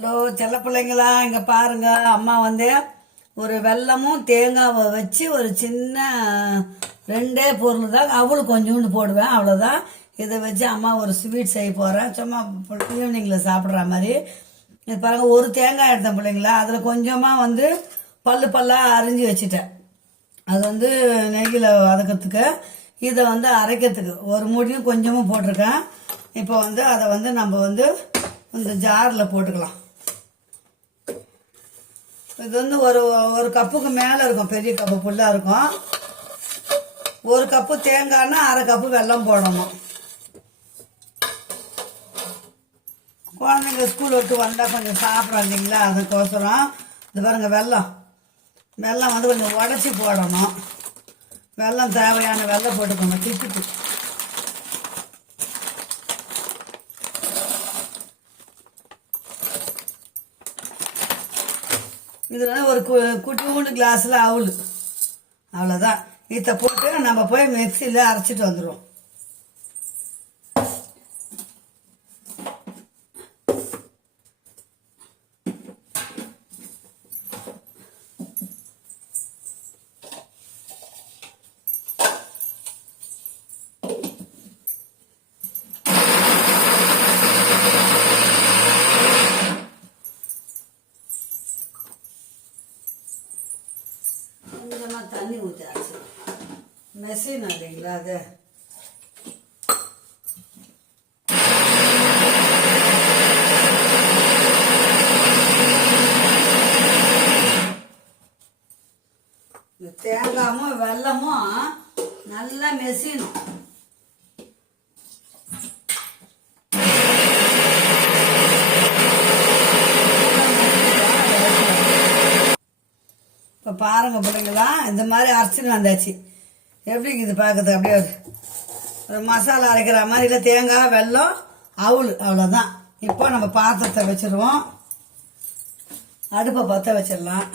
Hello செல்ல பிள்ளைங்களா, இங்கே பாருங்க. அம்மா வந்து ஒரு வெல்லமும் தேங்காவை வச்சு ஒரு சின்ன ரெண்டே பொருள் தான், அவளும் கொஞ்சோண்டு போடுவேன், அவ்வளோதான். இதை வச்சு அம்மா ஒரு ஸ்வீட் செய்ய போகிறேன், சும்மா ஈவினிங்கில் சாப்பிட்ற மாதிரி. இது பாருங்க, ஒரு தேங்காய் எடுத்தேன் பிள்ளைங்களா. அதில் கொஞ்சமாக வந்து பல்லாக அரிஞ்சு வச்சுட்டேன். அது வந்து நெய்யில் வதக்கிறதுக்கு, இதை வந்து அரைக்கிறதுக்கு ஒரு மூடியும் கொஞ்சமும் போட்டிருக்கேன். இப்போ வந்து அதை வந்து நம்ம வந்து இந்த ஜாரில் போட்டுக்கலாம். இது வந்து ஒரு கப்புக்கு மேலே இருக்கும், பெரிய கப்பு ஃபுல்லாக இருக்கும். ஒரு கப்பு தேங்காய்னா அரை கப்பு வெல்லம் போடணும். குழந்தைங்க ஸ்கூல் விட்டு வந்தால் கொஞ்சம் சாப்பிட்றோம் இல்லைங்களா, அதுக்கோசரம். இது பாருங்க, வெல்லம் வந்து கொஞ்சம் உடச்சி போடணும். வெல்லம் தேவையான வெல்லம் போட்டுக்கோங்க, திட்டுட்டு. இதில் ஒரு குட்டியூண்டு கிளாஸில் அவுள், அவ்வளோதான். இதை போட்டு நம்ம போய் மிக்சியில் அரைச்சிட்டு வந்துடுவோம். தண்ணி ஊற்றாச்சு, மெஷின் இல்லைங்களா அது. தேங்காயும் வெல்லமும் நல்லா மெஷினும். இப்போ பாருங்கள் பிள்ளைங்களா, இந்த மாதிரி அரைச்சின்னு வந்தாச்சு. எப்படி இது பார்க்குறது, அப்படியே ஒரு மசாலா அரைக்கிற மாதிரி. இல்லை, தேங்காய் வெல்லம் அவுள், அவ்வளோதான். இப்போ நம்ம பாத்திரத்தை வச்சுருவோம், அடுப்பை பற்ற வச்சிடலாம்.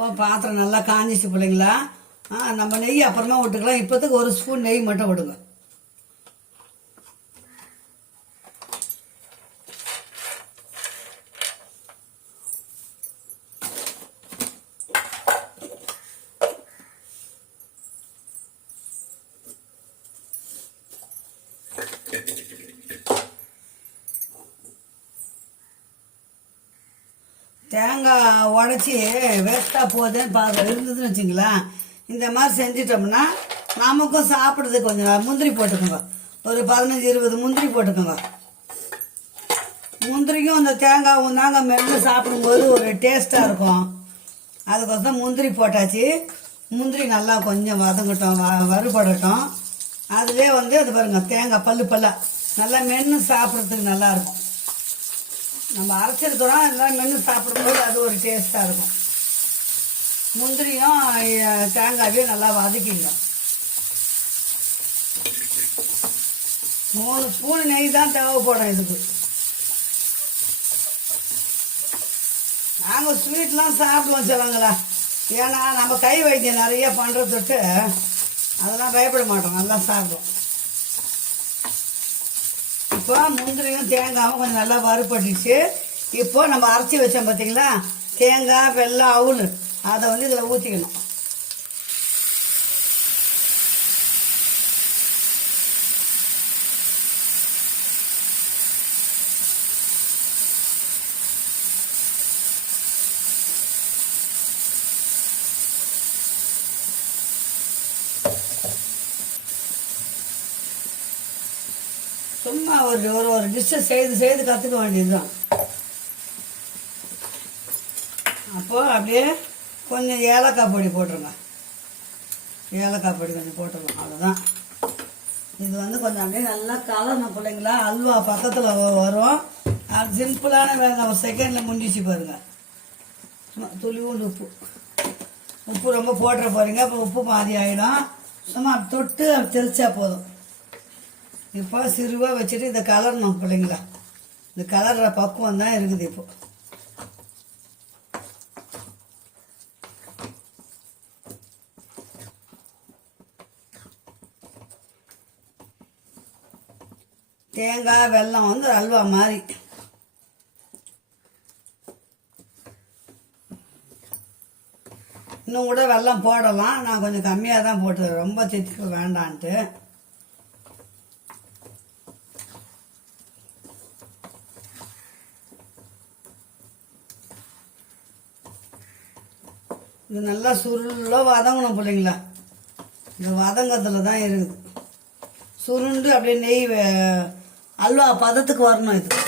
இப்போ பாத்திரம் நல்லா காஞ்சிச்சு பிள்ளைங்களா. நம்ம நெய் அப்புறமா விட்டுக்கலாம். இப்போதுக்கு ஒரு ஸ்பூன் நெய் மட்டும் விடுங்க. தேங்காய் உடச்சி வேஸ்ட்டாக போகுதுன்னு இருந்ததுன்னு வச்சுங்களேன், இந்த மாதிரி செஞ்சிட்டோம்னா நமக்கும் சாப்பிட்றதுக்கு கொஞ்சம் முந்திரி போட்டுக்கோங்க. ஒரு 15-20 முந்திரி போட்டுக்கோங்க. முந்திரிக்கும் அந்த தேங்காயும் தாங்க மென்று சாப்பிடும்போது ஒரு டேஸ்ட்டாக இருக்கும். அதுக்கோசரம் முந்திரி போட்டாச்சு. முந்திரி நல்லா கொஞ்சம் வதங்கட்டும், வறுபடட்டும். அதுவே வந்து அது பாருங்கள், தேங்காய் பல்லாக நல்லா மென்று சாப்பிட்றதுக்கு நல்லாயிருக்கும். நம்ம அரைச்சிருக்கிறோம், எல்லாம் மென்று சாப்பிடும்போது அது ஒரு டேஸ்ட்டாக இருக்கும். முந்திரியும் தேங்காயும் நல்லா வதக்கிங்க. 3 ஸ்பூன் நெய் தான் தேவைப்படும் இதுக்கு. நாங்கள் ஸ்வீட்லாம் சாப்பிடுவோம் சொல்லுங்களா, ஏன்னா நம்ம கை வைத்தியம் நிறைய பண்ணுறதுட்டு அதெல்லாம் பயப்பட மாட்டோம், நல்லா சாப்பிடுவோம். இப்போ முந்திரியும் தேங்காயும் கொஞ்சம் நல்லா வறுபட்டுச்சு. இப்போ நம்ம அரைச்சி வச்சோம் பார்த்தீங்களா, தேங்காய் வெல்லம் அவுள், அதை வந்து இதில் ஊற்றிக்கணும். சும்மா ஒரு டிஷ்ஷை செய்து கற்றுக்க வேண்டியதுதான். அப்போது அப்படியே கொஞ்சம் ஏலக்காய் பொடி போட்டுருங்க. ஏலக்காய் பொடி கொஞ்சம் போட்டுருங்க, அவ்வளோதான். இது வந்து கொஞ்சம் அப்படியே நல்லா கலரணும் பிள்ளைங்களா. அல்வா பக்கத்தில் வரும். அது சிம்பிளான வேலை, ஒரு செகண்டில் முடிஞ்சிச்சு பாருங்கள். சும்மா துளிவுண்டு உப்பு. உப்பு ரொம்ப போட்டுற போகிறீங்க, அப்போ உப்பு பாதி ஆகிடும். சும்மா தொட்டு தெளிச்சா போதும். இப்போ சிறுவாக வச்சுட்டு இதை கலரணும் பிள்ளைங்களா. இந்த கலர்ற பக்குவம் தான் இருக்குது. இப்போ தேங்காய் வெல்லம் வந்து அல்வா மாதிரி. இன்னும் கூட வெல்லம் போடலாம், நான் கொஞ்சம் கம்மியாக தான் போட்டு, ரொம்ப தித்திக்க வேண்டான்ட்டு. இது நல்லா சுருளாக வதங்கணும் பிள்ளைங்களா. இந்த வதங்கத்தில் தான் இருக்குது. சுருண்டு அப்படியே நெய் அல்வா பதத்துக்கு வரணும். இது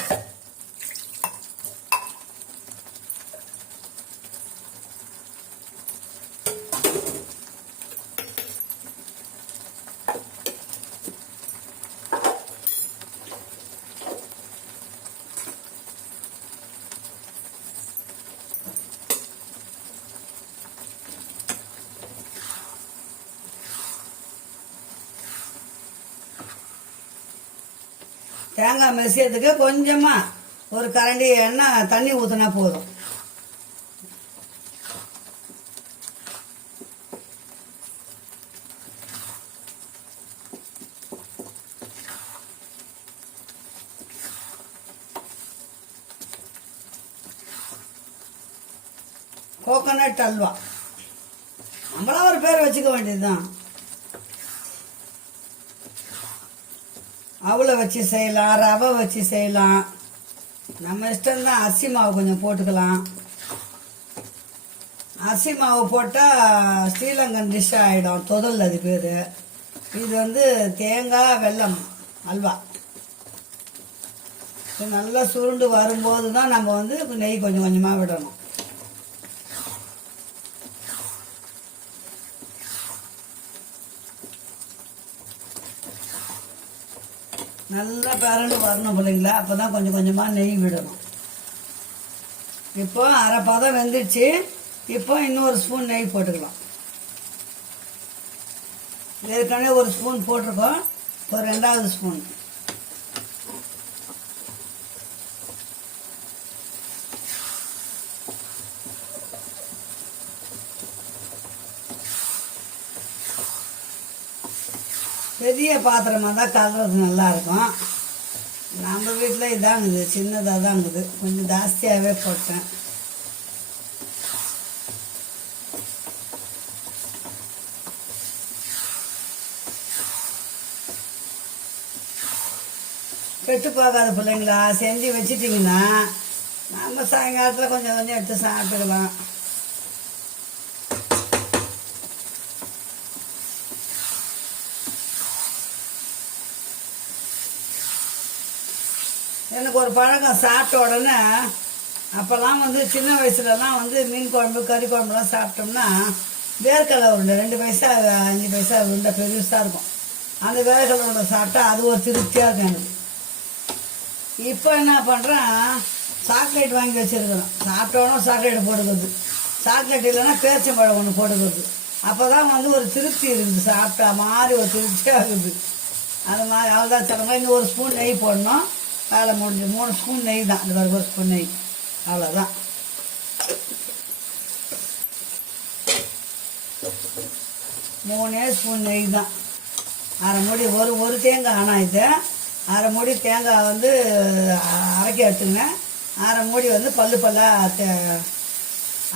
தேங்காய் மெசியத்துக்கு கொஞ்சமாக ஒரு கரண்டி எண்ணெய் தண்ணி ஊற்றினா போதும். கோகோனட் அல்வா நம்மளா ஒரு பேர் வச்சுக்க வேண்டியதுதான். அவளை வச்சு செய்யலாம், ரவை வச்சு செய்யலாம், நம்ம இஷ்டம்தான். அரிசி மாவு கொஞ்சம் போட்டுக்கலாம். அரிசி மாவு போட்டால் ஸ்ரீலங்கன் டிஷ் ஆகிடும், தொதல் அது பேர். இது வந்து தேங்காய் வெல்லம் அல்வா. நல்லா சுருண்டு வரும்போது தான் நம்ம வந்து நெய் கொஞ்சம் கொஞ்சமாக விடணும். நல்லா பரண்டு வரணும் பிள்ளைங்களா. அப்போ தான் கொஞ்சம் கொஞ்சமாக நெய் விடணும். இப்போ அரை பதம் வெந்துடுச்சு. இப்போ இன்னொரு ஸ்பூன் நெய் போட்டுக்கலாம். ஏற்கனவே ஒரு ஸ்பூன் போட்டிருக்கோம், ஒரு 2வது ஸ்பூன். பெரிய பாத்திரமாக தான் கலர்றது நல்லாயிருக்கும். நம்ம வீட்டில் இதாங்குது, சின்னதாக தான் இருக்குது. கொஞ்சம் ஜாஸ்தியாகவே போட்டேன். கெட்டு போகாத பிள்ளைங்களா, செஞ்சு வச்சிட்டிங்கன்னா நம்ம சாயங்காலத்தில் கொஞ்சம் கொஞ்சம் எடுத்து சாப்பிட்டுக்கலாம். எனக்கு ஒரு பழக்கம் சாப்பிட்ட உடனே, அப்போல்லாம் வந்து சின்ன வயசுலலாம் வந்து மீன் குழம்பு கறி குழம்புலாம் சாப்பிட்டோம்னா வேர்க்கடலை உருண்டை 2 பைசா 5 பைசா உருண்டை பெருசாக இருக்கும். அந்த வேர்க்கடலை உருண்டை சாப்பிட்டா அது ஒரு திருப்தியாக இருக்கும் எனக்கு. இப்போ என்ன பண்ணுறேன், சாக்லேட் வாங்கி வச்சுருக்கிறோம். சாப்பிட்டோன்னா சாக்லேட் போட்டுக்கிறது, சாக்லேட் இல்லைன்னா பேரிச்சம்பழம் ஒன்று போட்டுக்கிறது. அப்போ தான் வந்து ஒரு திருப்தி இருக்குது, சாப்பிட்டா மாதிரி ஒரு திருப்தியாக இருக்குது. அது மாதிரி அவ்வளோதான். சில மாதிரி இன்னும் ஒரு ஸ்பூன் நெய் போடணும். வேலை முடிஞ்சு 3 ஸ்பூன் நெய் தான். இந்த மாதிரி 1 ஸ்பூன் நெய், அவ்வளோதான். மூணே ஸ்பூன் நெய் தான். அரை மூடி ஒரு தேங்காய். ஆனால் இது அரை மூடி தேங்காய் வந்து அரைக்க எடுத்துங்க. அரை மூடி வந்து பல்லாக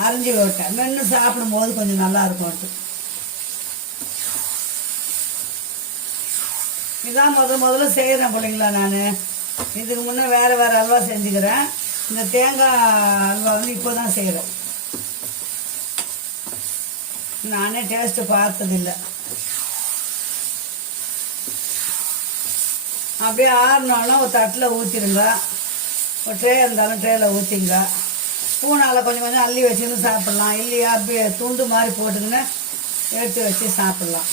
அரைஞ்சி விட்டேன். மென்று சாப்பிடும்போது கொஞ்சம் நல்லா இருக்கும்ட்டு. இதான் முதல்ல செய்கிறேன் பிள்ளைங்களா. நான் இதுக்கு முன்னே வேறு அல்வா செஞ்சுக்கிறேன். இந்த தேங்காய் அல்வா வந்து இப்போ தான் செய்கிறேன். நானே டேஸ்ட்டு பார்த்ததில்லை. அப்படியே ஆறுனாலும் ஒரு தட்டில் ஊற்றிடுங்க. ஒரு ட்ரே இருந்தாலும் ட்ரேயில் ஊற்றிங்க. ஸ்பூனால் கொஞ்சம் கொஞ்சம் அள்ளி வச்சுன்னு சாப்பிட்லாம். இல்லையா அப்படியே துண்டு மாதிரி போட்டுக்கின்னு எடுத்து வச்சு சாப்பிட்லாம்.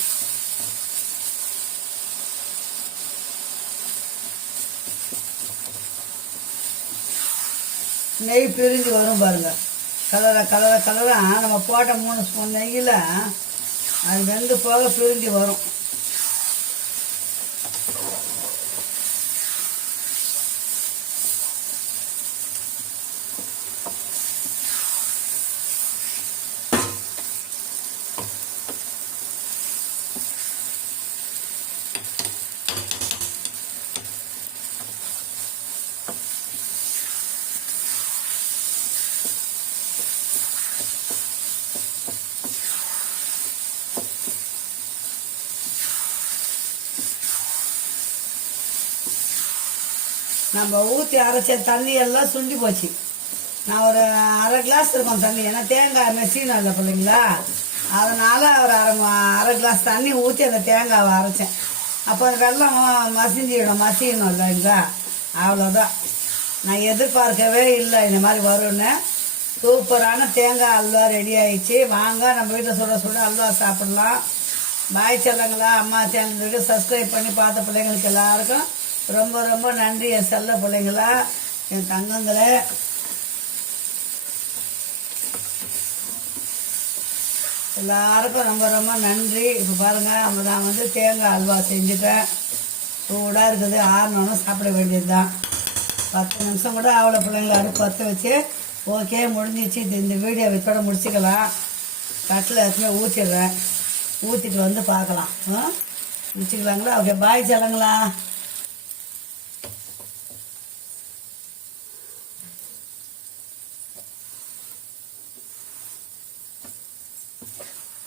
நெய் பிரிஞ்சு வரும் பாருங்கள். கலரா நம்ம போட்ட 3 ஸ்பூன் நெய்யில் அது வெந்து போக பிரிஞ்சு வரும். நம்ம ஊற்றி அரைச்ச தண்ணி எல்லாம் சுண்டி போச்சு. நான் ஒரு அரை கிளாஸ் இருக்கும் தண்ணி, ஏன்னா தேங்காய் மெஷின் இல்லை பிள்ளைங்களா, அதனால் ஒரு அரை கிளாஸ் தண்ணி ஊற்றி அந்த தேங்காவை அரைச்சேன். அப்போ அந்த வெள்ளம் மசியணும் இல்லைங்களா, அவ்வளோதான். நான் எதிர்பார்க்கவே இல்லை இந்த மாதிரி வரும்னு. சூப்பரான தேங்காய் அல்வா ரெடி ஆயிடுச்சு. வாங்க நம்ம வீட்டில் சுட அல்வா சாப்பிடலாம். பாய் செல்லங்களா, அம்மா சேனலுக்கு சப்ஸ்கிரைப் பண்ணி பார்த்த பிள்ளைங்களுக்கு எல்லாருக்கும் ரொம்ப ரொம்ப நன்றி. என் செல்ல பிள்ளைங்களா, என் தங்கங்களே, எல்லாருக்கும் ரொம்ப ரொம்ப நன்றி. இப்போ பாருங்கள், நான் வந்து தேங்காய் அல்வா செஞ்சுட்டேன். சூடாக இருக்குது, ஆறணுன்னு சாப்பிட வேண்டியது தான். 10 நிமிஷம் கூட ஆவலை பிள்ளைங்களை அடுப்பு பற்ற வச்சு. ஓகே, முடிஞ்சிச்சு. இந்த வீடியோ வச்சோட முடிச்சுக்கலாம். கட்டில் எதுவுமே ஊற்றிடுறேன், ஊற்றிட்டு வந்து பார்க்கலாம். முடிச்சுக்கலாங்களா? ஓகே, பாய் செல்லங்களா.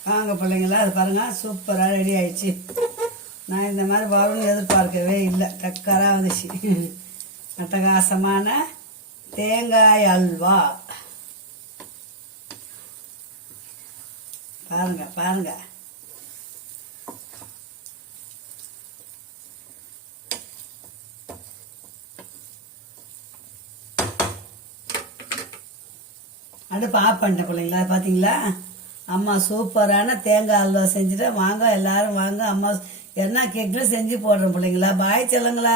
வாங்க பிள்ளைங்களா, அது பாருங்கள், சூப்பராக ரெடி ஆயிடுச்சு. நான் இந்த மாதிரி வரும்னு எதிர்பார்க்கவே இல்லை. டக்கராக வந்துச்சு. அட்டகாசமான தேங்காய் அல்வா. பாருங்க. அடுப்பு ஆஃப் பண்ணிட்டேன் பிள்ளைங்களா. பார்த்தீங்களா, அம்மா சூப்பரான தேங்காய் அல்வா செஞ்சுட்டு வாங்க எல்லாரும் வாங்க. அம்மா என்ன கேக்குன்னு செஞ்சு போடுறேன் பிள்ளைங்களா. பாய் செல்லுங்களா.